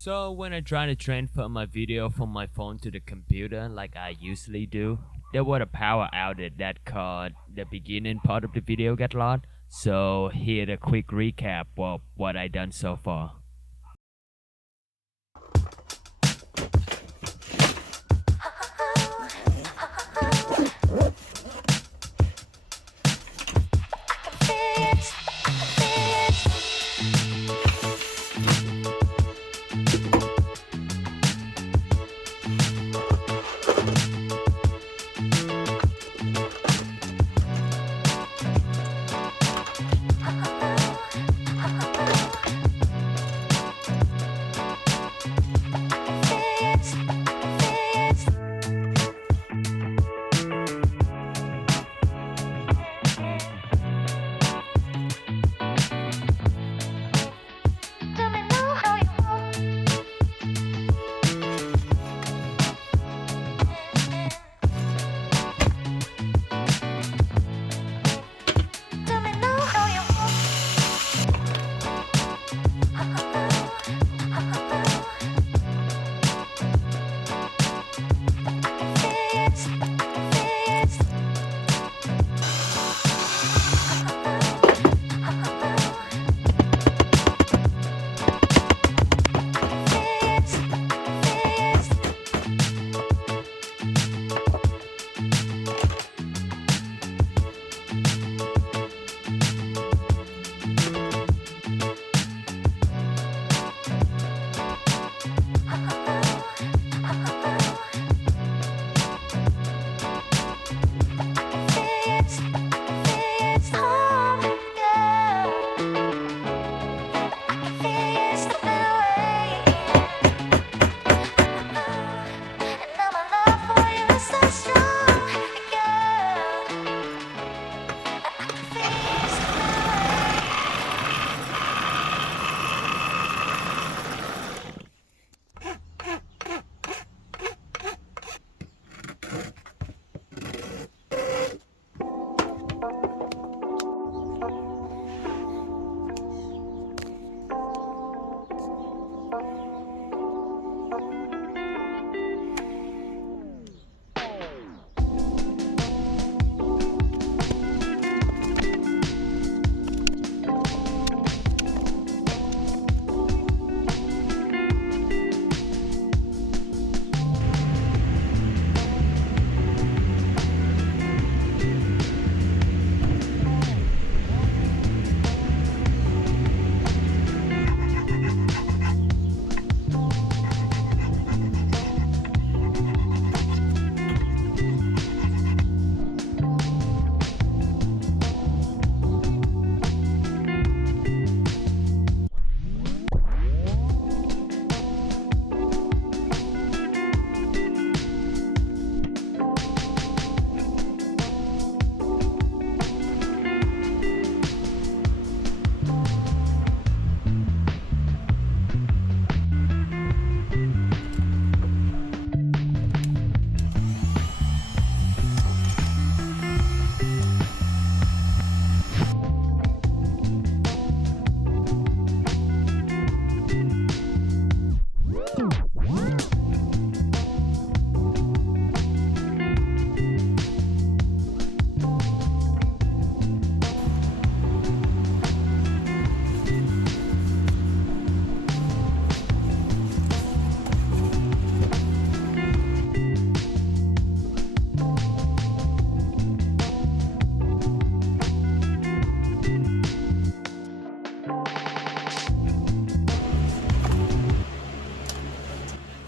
So when I try to transfer my video from my phone to the computer like I usually do, there was a power outage that caused the beginning part of the video get lost. So here a quick recap of what I done so far.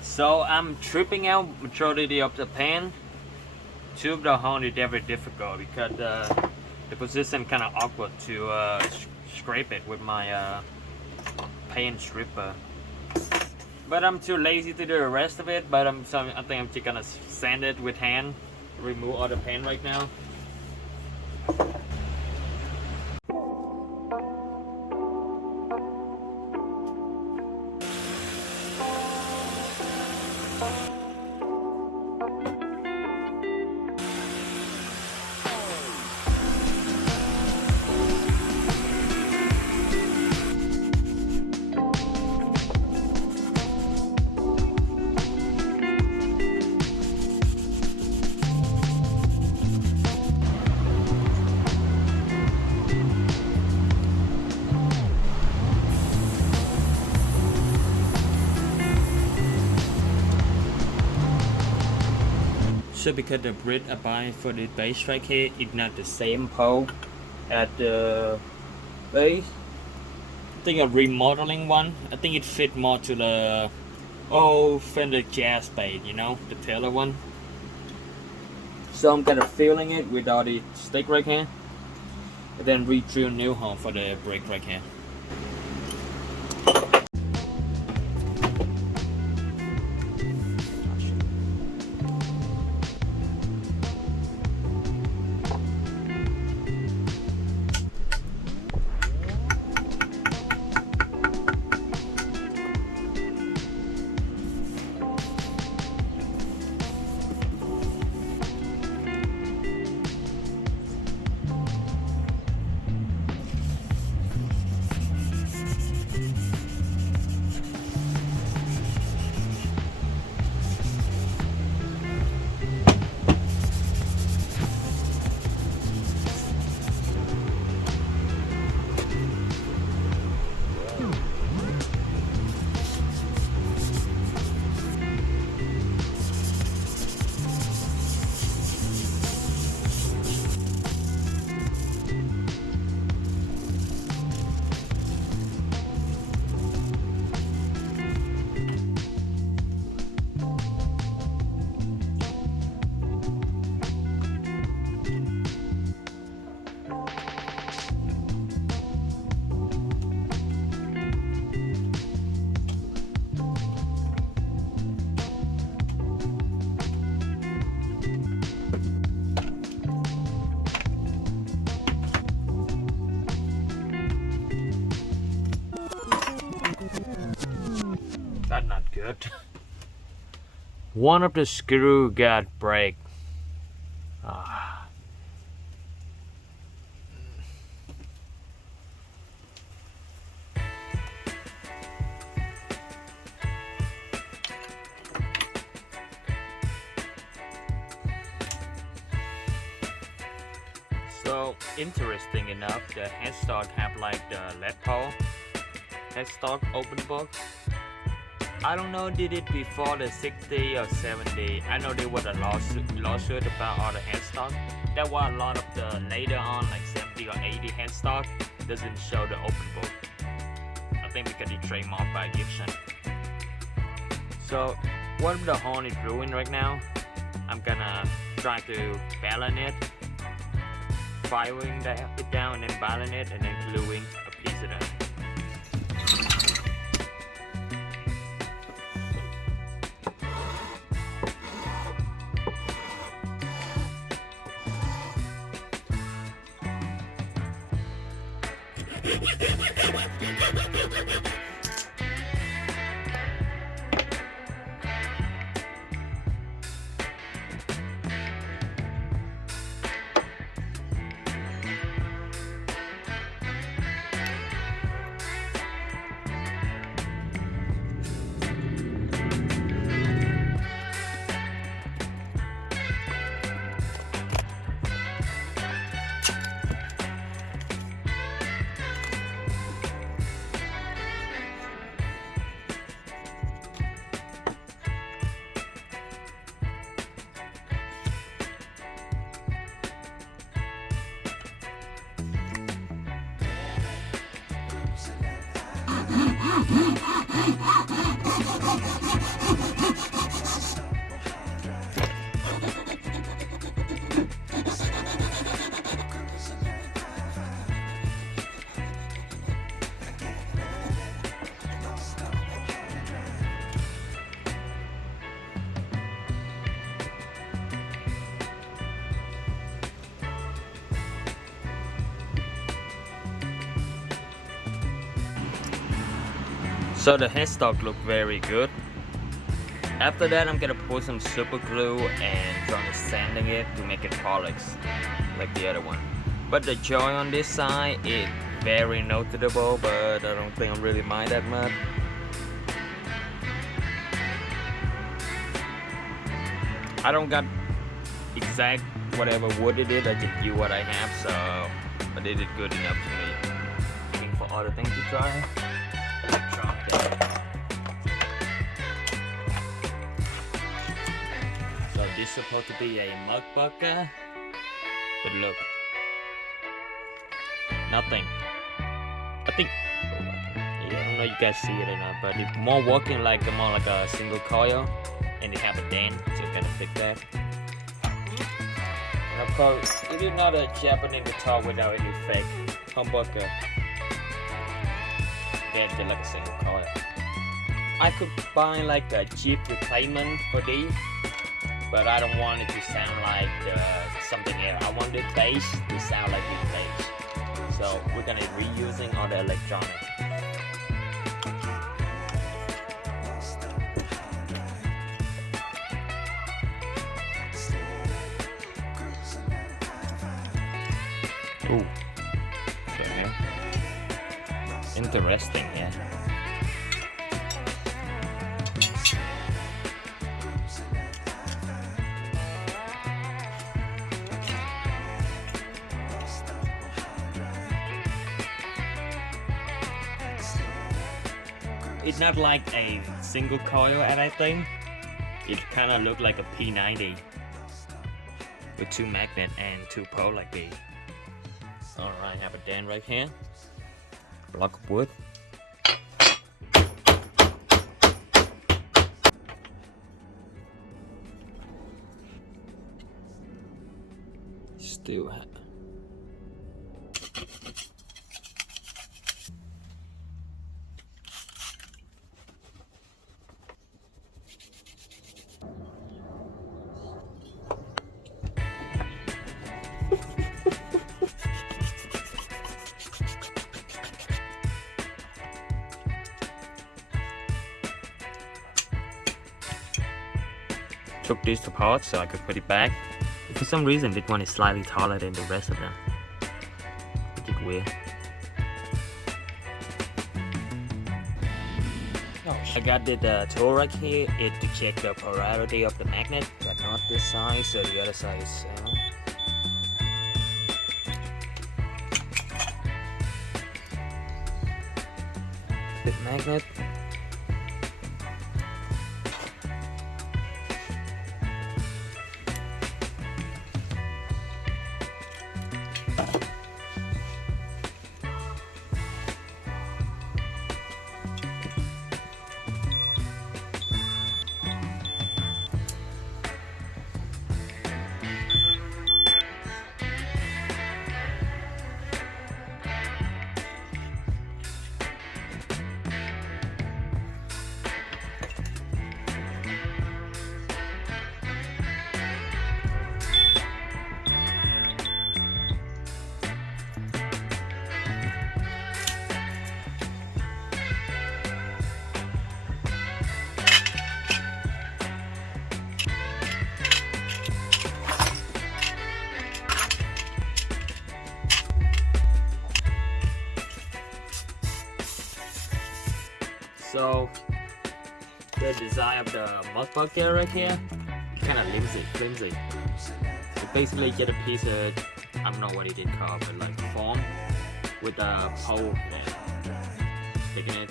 So I'm tripping out majority of the pan. Two of the horn is very difficult because the position kind of awkward to scrape it with my pan stripper. But I'm too lazy to do the rest of it. But I think I'm just gonna sand it with hand, remove all the pan right now. So because the bridge I buy for the base track here is not the same pole at the base. I think a remodeling one. I think it fit more to the old Fender Jazz bass, you know, the Taylor one. So I'm kind of filling it with all the stick right here, and then re-drill new hole for the brake right here. That's not good. One of the screw got break. So interesting enough, the Headstock have like the lead pole Headstock open book. I don't know did it before the 60 or 70. I know there was a lawsuit about all the Headstock. There were a lot of the later on like 70 or 80 Headstock doesn't show the open book. I think because it's trademarked by Gibson. So one of the horn is ruined right now. I'm gonna try to balance it, firing it down and then balance it and then gluing a piece of that. So the headstock look very good. After that I'm gonna put some super glue and try to sanding it to make it polished like the other one. But the joy on this side is very noticeable, but I don't think I really mind that much. I don't got exact whatever wood it is, I just use what I have, so but it is good enough to me. Looking for other things to try. So this is supposed to be a mug bucket, but look, nothing. I think, yeah, I don't know if you guys see it or not, but it's more working like a single coil, and it have a dent, so you gotta fix that. And of course, it is not a Japanese guitar without any fake humbucker. Then just like a single coil. I could buy like a cheap replacement for these, but I don't want it to sound like something else. I want the bass to sound like the bass. So we're gonna reusing all the electronic. Ooh, okay. Interesting, yeah. It's not like a single coil and I think it kind of looked like a P90 with 2 magnets and 2 poles like this. Alright, have a dent right here, block of wood. Still have. Took this apart so I could put it back. For some reason, this one is slightly taller than the rest of them, which is weird. I got the tool right here is to check the polarity of the magnet, but not this side, so the other side is sound. The magnet. So the design of the mud bucket right here, kind of flimsy. So basically get a piece of, I don't know what it is called, but like foam with a pole and sticking it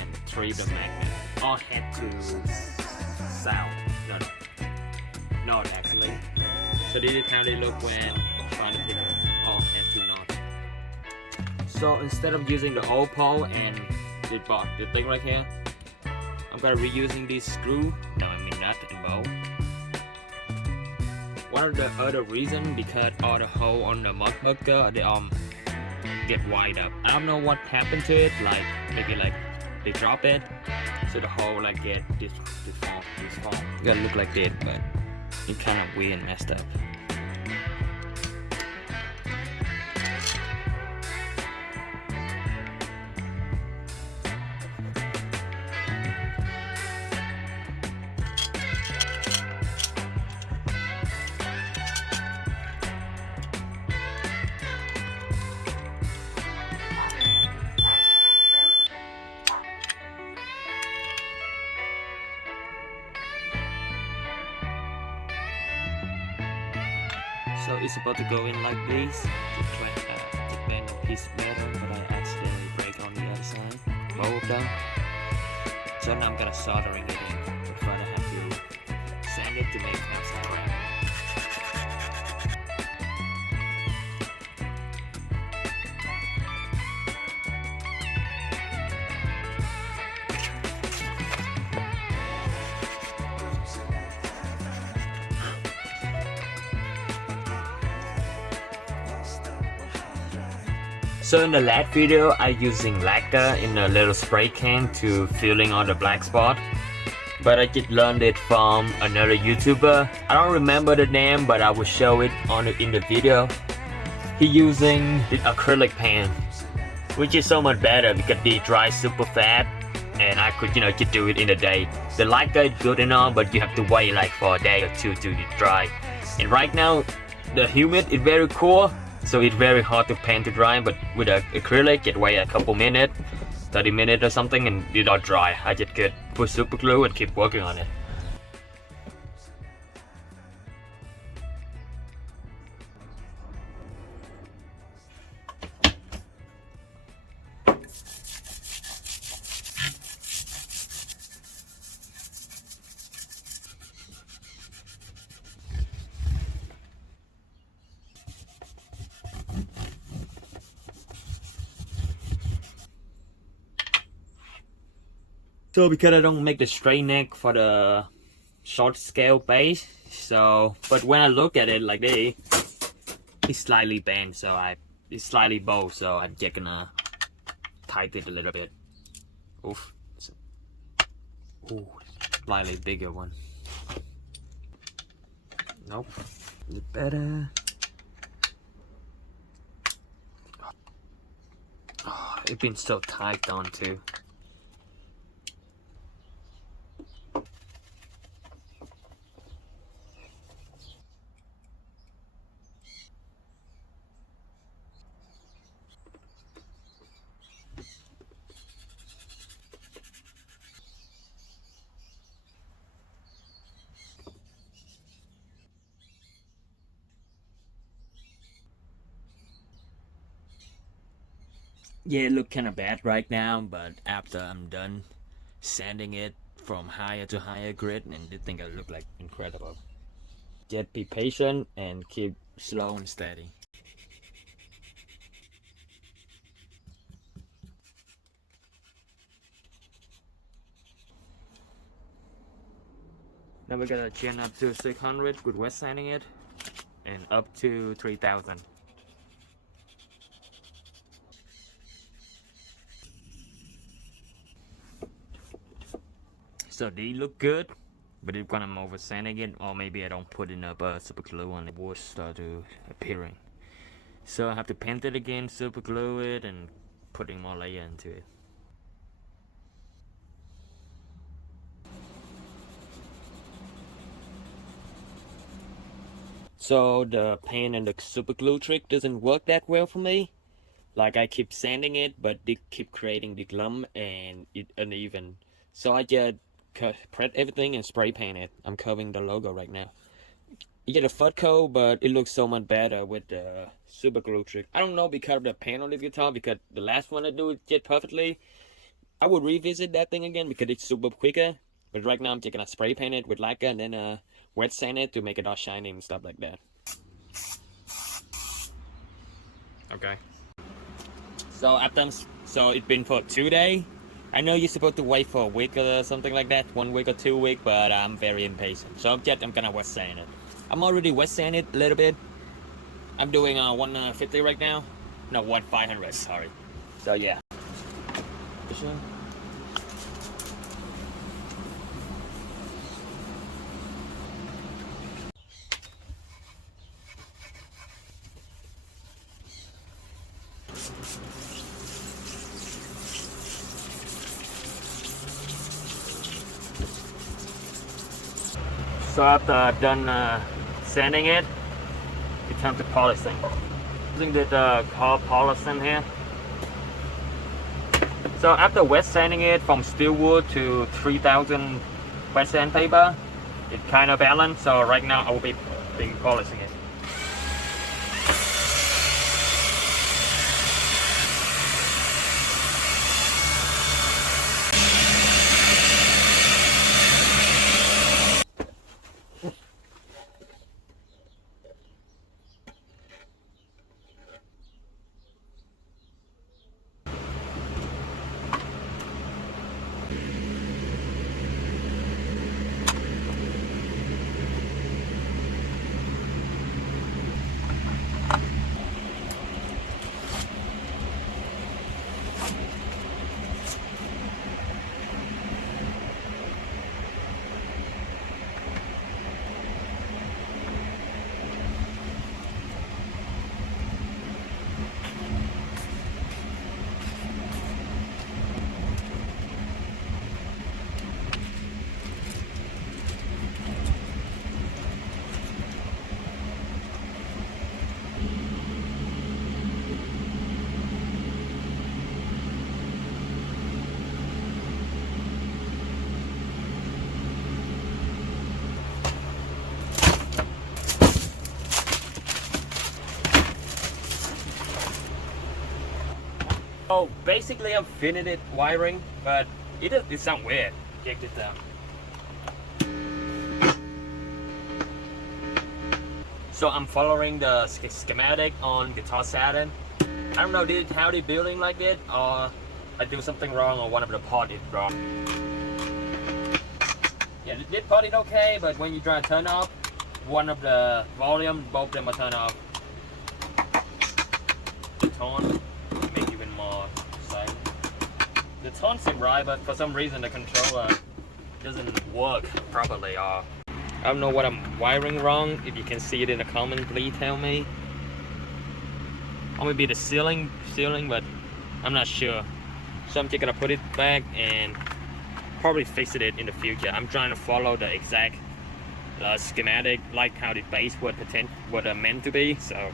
and 3 of the magnet. All head to south. No, not actually. So this is how they look when trying to pick up all head to north. So instead of using the old pole and the thing right here, I'm gonna reusing this screw, nut and bolt. One of the other reason because all the hole on the mud bucket they get wide up. I don't know what happened to it, like maybe like they drop it, so the hole like get this form. It gotta look like that, but it's kind of weird and messed up. So it's about to go in like this to bend a piece of metal, but I accidentally break on the other side, both of them. So now I'm gonna soldering it in before I have to sand it to make concentrate. So in the last video, I using lacquer in a little spray can to filling all the black spot. But I just learned it from another YouTuber. I don't remember the name, but I will show it in the video. He using the acrylic paint, which is so much better because they dry super fast, and I could just do it in a day. The lacquer is good and all, but you have to wait like for a day or two to dry. And right now, the humid is very cool. So it's very hard to paint to dry, but with the acrylic, it wait a couple minutes, 30 minutes or something, and it's all dry. I just could put super glue and keep working on it. So because I don't make the straight neck for the short scale base, but when I look at it like this, it's slightly bent, it's slightly bowed, so I'm just gonna tighten it a little bit. Oof. Ooh, slightly bigger one. Nope. It's better. Oh, it's been so tight on too. Yeah, it look kind of bad right now, but after I'm done sanding it from higher to higher grit, and I think it look like incredible. Just be patient and keep slow and steady. Now we're gonna chain up to 600 with wet sanding it, and up to 3000. So they look good, but if when I'm over sanding it, or maybe I don't put enough super glue on it, would start to appearing. So I have to paint it again, super glue it, and putting more layer into it. So the paint and the super glue trick doesn't work that well for me. Like I keep sanding it, but they keep creating the glum and it uneven. So I just press everything and spray paint it. I'm covering the logo right now. You get a fud coat, but it looks so much better with the super glue trick. I don't know because of the paint on the guitar, because the last one I do it did perfectly. I would revisit that thing again because it's super quicker. But right now I'm just gonna spray paint it with lacquer and then wet sand it to make it all shiny and stuff like that. Okay. So it's been for 2 days. I know you're supposed to wait for a week or something like that, 1 week or 2 weeks, but I'm very impatient. So I'm gonna wet sand it. I'm already wet sand it a little bit. I'm doing 150 right now. No, 500, sorry. So yeah. So after done sanding it, it's time to polishing. Using the car polishing here. So after wet sanding it from steel wood to 3000 wet sandpaper, it kind of balanced. So right now I will be polishing it. So basically I've finished it wiring, but it sounds weird. Check this out. So I'm following the schematic on Guitar Saturn. I don't know how they building like it, or I do something wrong, or one of the part is wrong. Yeah, this part is okay, but when you try to turn off one of the volume, both of them are turned off. The tone make even more silent. The tone seems right, but for some reason the controller doesn't work properly, or I don't know what I'm wiring wrong. If you can see it in the comment, please tell me. Or maybe the ceiling, but I'm not sure. So I'm just gonna put it back and probably fix it in the future. I'm trying to follow the exact schematic, like how the bass was meant to be. So.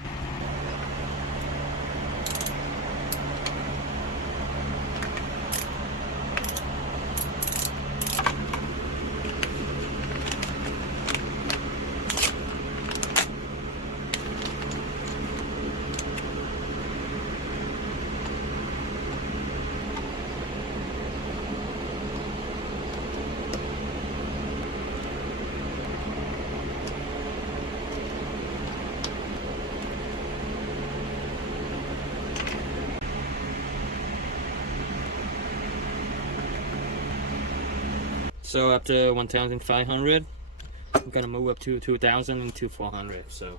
So after 1,500, I'm gonna move up to 2,000 and 2,400. So.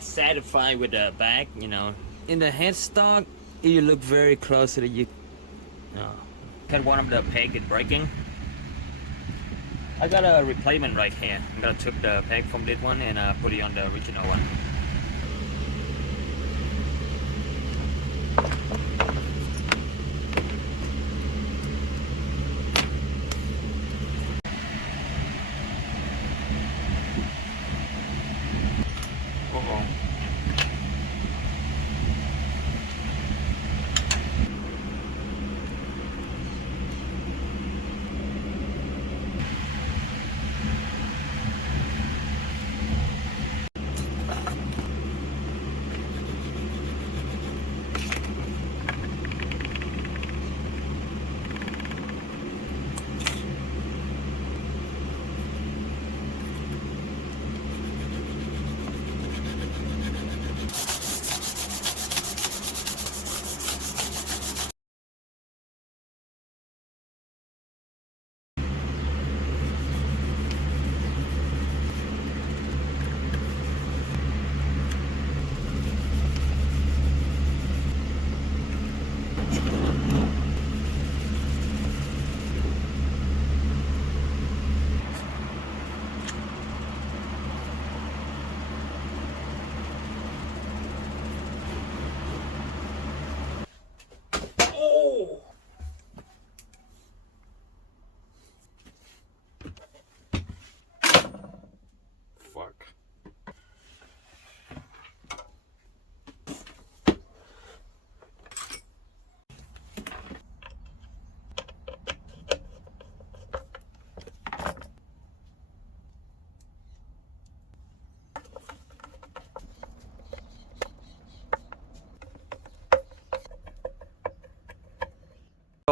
Satisfied with the back, you know. In the headstock, you look very close to the got one of the peg is breaking. I got a replacement right here. I'm gonna take the peg from this one and put it on the original one.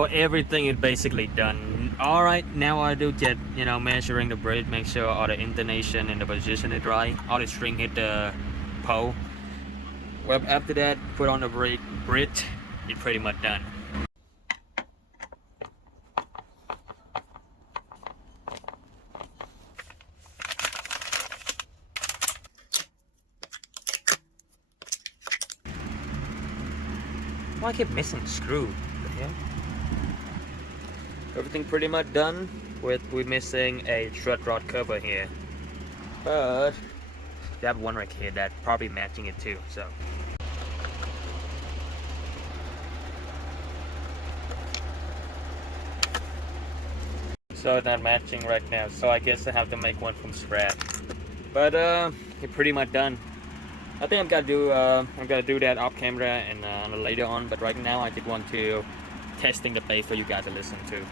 So everything is basically done. All right, now I do just, you know, measuring the bridge, make sure all the intonation and the position is right, all the string hit the pole. Well, after that, put on the bridge, you're pretty much done. Why I keep missing a screw? Yeah. Everything pretty much done. We're missing a strut rod cover here, but we have one right here that probably matching it too. So. So it's not matching right now. So I guess I have to make one from scratch. But it's pretty much done. I think I'm gonna do that off camera and later on. But right now I just want to testing the bass for you guys to listen to.